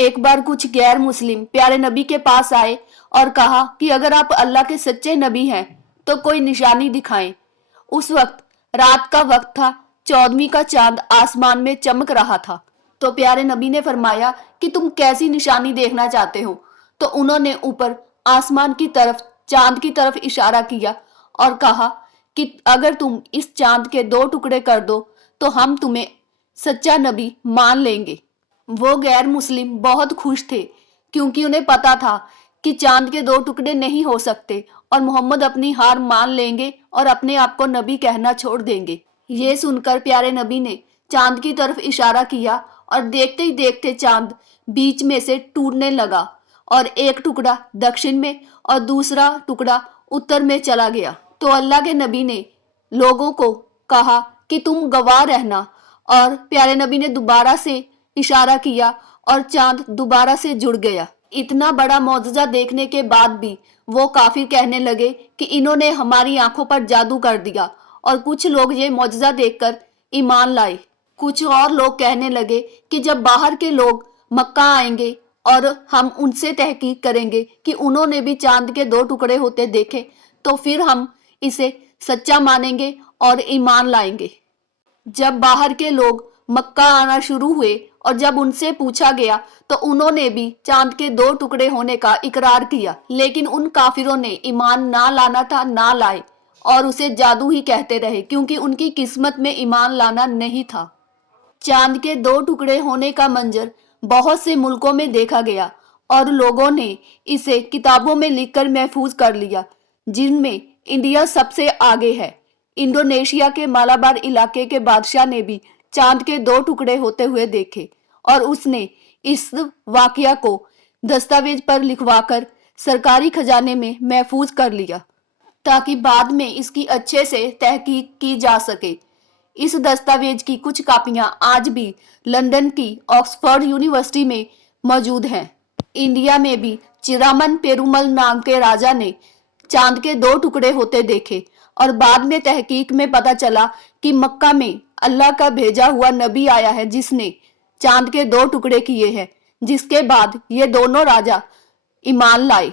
एक बार कुछ गैर मुस्लिम प्यारे नबी के पास आए और कहा कि अगर आप अल्लाह के सच्चे नबी हैं तो कोई निशानी दिखाएं। उस वक्त रात का वक्त था, 14वीं का चांद आसमान में चमक रहा था। तो प्यारे नबी ने फरमाया कि तुम कैसी निशानी देखना चाहते हो। तो उन्होंने ऊपर आसमान की तरफ चांद की तरफ इशारा किया और कहा कि अगर तुम इस चांद के 2 टुकड़े कर दो तो हम तुम्हें सच्चा नबी मान लेंगे। वो गैर मुस्लिम बहुत खुश थे क्योंकि उन्हें पता था कि चांद के 2 टुकड़े नहीं हो सकते और मोहम्मद अपनी हार मान लेंगे और अपने आप को नबी कहना छोड़ देंगे। ये सुनकर प्यारे नबी ने चांद की तरफ इशारा किया और देखते ही देखते चांद बीच में से टूटने लगा और एक टुकड़ा दक्षिण में और दूसरा टुकड़ा उत्तर में चला गया। तो अल्लाह के नबी ने लोगों को कहा कि तुम गवाह रहना, और प्यारे नबी ने दोबारा से इशारा किया और चांद दोबारा से जुड़ गया। इतना बड़ा मौजज़ा देखने के बाद भी वो काफिर कहने लगे कि इन्होंने हमारी आंखों पर जादू कर दिया, और कुछ लोग ये मौजज़ा देखकर ईमान लाए। कुछ और लोग कहने लगे कि जब बाहर के लोग मक्का आएंगे और हम उनसे तहकीक करेंगे कि उन्होंने भी चांद के 2 टुकड़े होते देखे तो फिर हम इसे सच्चा मानेंगे और ईमान लाएंगे। जब बाहर के लोग मक्का आना शुरू हुए और जब उनसे पूछा गया तो उन्होंने भी चांद के 2 टुकड़े होने का इकरार किया, लेकिन उन काफिरों ने ईमान ना लाना था ना लाए और उसे जादू ही कहते रहे क्योंकि उनकी किस्मत में ईमान लाना नहीं था। चांद के 2 टुकड़े होने का मंजर बहुत से मुल्कों में देखा गया और लोगों ने इसे किताबों में लिखकर महफूज कर लिया, जिनमें इंडिया सबसे आगे है। इंडोनेशिया के मालाबार इलाके के बादशाह ने भी चांद के 2 टुकड़े होते हुए देखे और उसने इस वाकया को दस्तावेज पर लिखवाकर सरकारी खजाने में महफूज कर लिया ताकि बाद में इसकी अच्छे से तहकीक की जा सके। इस दस्तावेज की कुछ कापियां आज भी लंदन की ऑक्सफोर्ड यूनिवर्सिटी में मौजूद हैं। इंडिया में भी चिरामन पेरुमल नाम के राजा ने चांद के 2 टुकड़े होते देखे और बाद में तहकीक में पता चला कि मक्का में अल्लाह का भेजा हुआ नबी आया है जिसने चांद के 2 टुकड़े किए हैं, जिसके बाद ये दोनों राजा ईमान लाए।